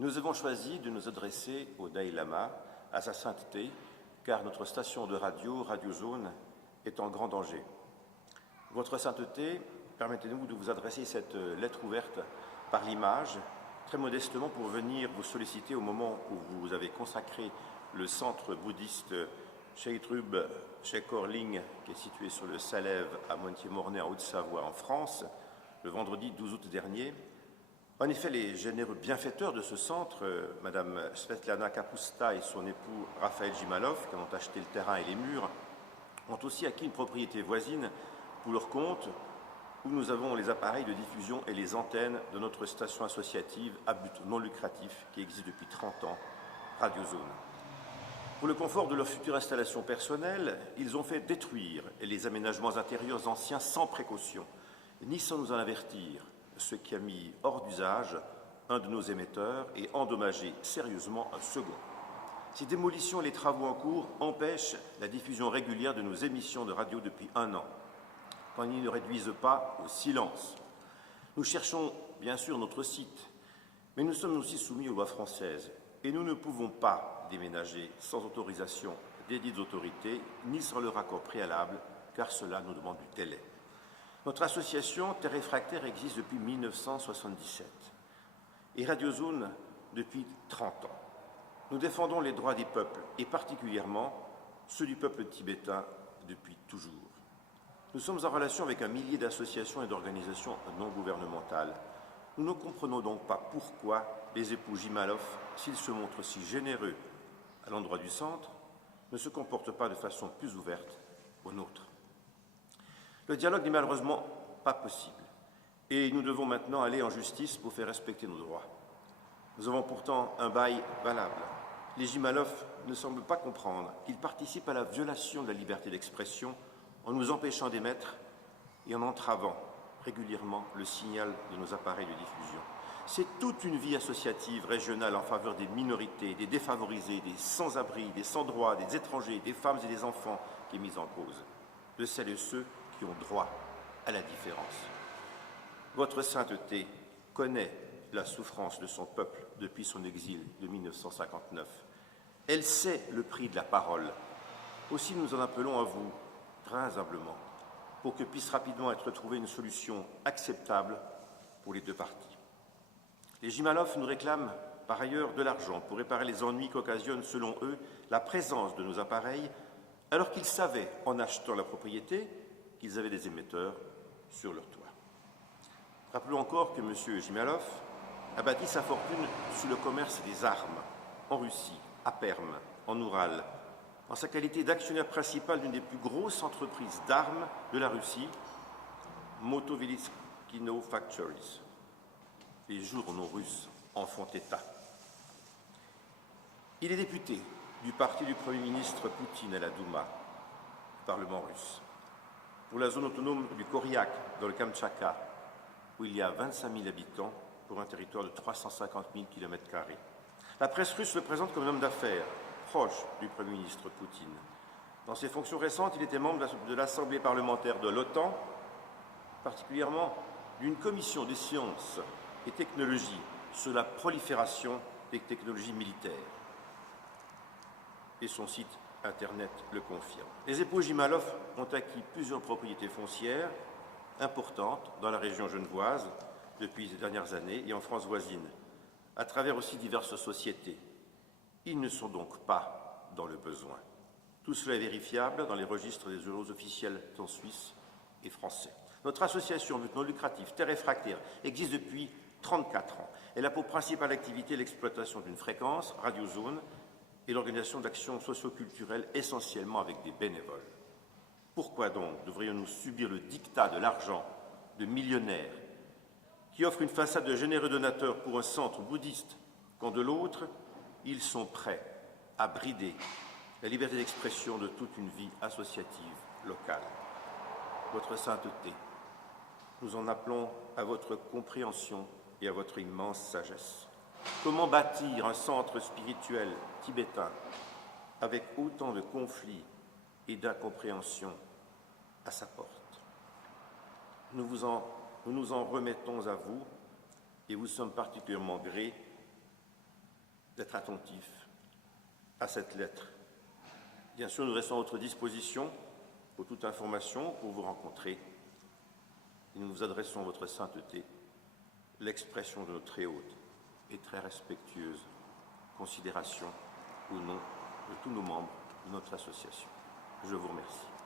Nous avons choisi de nous adresser au Dalai Lama, à sa sainteté, car notre station de radio, Radio Zone, est en grand danger. Votre sainteté, permettez-nous de vous adresser cette lettre ouverte par l'image, très modestement pour venir vous solliciter au moment où vous avez consacré le centre bouddhiste Cheitrub Chekorling, qui est situé sur le Salève à Montier-Mornay en Haute-Savoie en France, le vendredi 12 août dernier. En effet, les généreux bienfaiteurs de ce centre, Madame Svetlana Kapusta et son époux Raphaël Jimalov, qui en ont acheté le terrain et les murs, ont aussi acquis une propriété voisine pour leur compte, où nous avons les appareils de diffusion et les antennes de notre station associative à but non lucratif qui existe depuis 30 ans, Radio Zone. Pour le confort de leur future installation personnelle, ils ont fait détruire les aménagements intérieurs anciens sans précaution, ni sans nous en avertir, ce qui a mis hors d'usage un de nos émetteurs et endommagé sérieusement un second. Ces démolitions et les travaux en cours empêchent la diffusion régulière de nos émissions de radio depuis 1 an, quand ils ne réduisent pas au silence. Nous cherchons bien sûr notre site, mais nous sommes aussi soumis aux lois françaises et nous ne pouvons pas déménager sans autorisation des dites autorités, ni sans leur accord préalable, car cela nous demande du délai. Notre association Terre Réfractaire existe depuis 1977 et Radio Zone depuis 30 ans. Nous défendons les droits des peuples et particulièrement ceux du peuple tibétain depuis toujours. Nous sommes en relation avec un millier d'associations et d'organisations non gouvernementales. Nous ne comprenons donc pas pourquoi les époux Jimalov, s'ils se montrent si généreux à l'endroit du centre, ne se comportent pas de façon plus ouverte aux nôtres. Le dialogue n'est malheureusement pas possible et nous devons maintenant aller en justice pour faire respecter nos droits. Nous avons pourtant un bail valable. Les Jimalov ne semblent pas comprendre qu'ils participent à la violation de la liberté d'expression en nous empêchant d'émettre et en entravant régulièrement le signal de nos appareils de diffusion. C'est toute une vie associative régionale en faveur des minorités, des défavorisés, des sans-abri, des sans-droits, des étrangers, des femmes et des enfants qui est mise en cause, de celles et ceux qui ont droit à la différence. Votre sainteté connaît la souffrance de son peuple depuis son exil de 1959. Elle sait le prix de la parole. Aussi nous en appelons à vous, très humblement, pour que puisse rapidement être trouvée une solution acceptable pour les deux parties. Les Jimalov nous réclament par ailleurs de l'argent pour réparer les ennuis qu'occasionne, selon eux, la présence de nos appareils, alors qu'ils savaient, en achetant la propriété, qu'ils avaient des émetteurs sur leur toit. Rappelons encore que M. Jimalov a bâti sa fortune sur le commerce des armes, en Russie, à Perm, en Oural, en sa qualité d'actionnaire principal d'une des plus grosses entreprises d'armes de la Russie, Motoviliskino Factories. Les journaux russes en font état. Il est député du parti du Premier ministre Poutine à la Douma, le Parlement russe, pour la zone autonome du Koryak, dans le Kamtchatka, où il y a 25 000 habitants pour un territoire de 350 000 km². La presse russe le présente comme un homme d'affaires, proche du Premier ministre Poutine. Dans ses fonctions récentes, il était membre de l'Assemblée parlementaire de l'OTAN, particulièrement d'une commission des sciences et technologies sur la prolifération des technologies militaires. Et son site Internet le confirme. Les époux Jimalov ont acquis plusieurs propriétés foncières importantes dans la région genevoise depuis les dernières années et en France voisine, à travers aussi diverses sociétés. Ils ne sont donc pas dans le besoin. Tout cela est vérifiable dans les registres des bureaux officiels en Suisse et français. Notre association but non lucratif Terre Réfractaire existe depuis 34 ans. Elle a pour principale activité l'exploitation d'une fréquence, Radio Zone, et l'organisation d'actions socio-culturelles essentiellement avec des bénévoles. Pourquoi donc devrions-nous subir le diktat de l'argent de millionnaires qui offrent une façade de généreux donateurs pour un centre bouddhiste quand de l'autre, ils sont prêts à brider la liberté d'expression de toute une vie associative locale? Votre sainteté, nous en appelons à votre compréhension et à votre immense sagesse. Comment bâtir un centre spirituel tibétain avec autant de conflits et d'incompréhension à sa porte? Nous nous en remettons à vous et vous sommes particulièrement gré d'être attentifs à cette lettre. Bien sûr, nous restons à votre disposition pour toute information, pour vous rencontrer. Et nous vous adressons votre sainteté, l'expression de notre très haute et très respectueuse considération au nom de tous nos membres de notre association. Je vous remercie.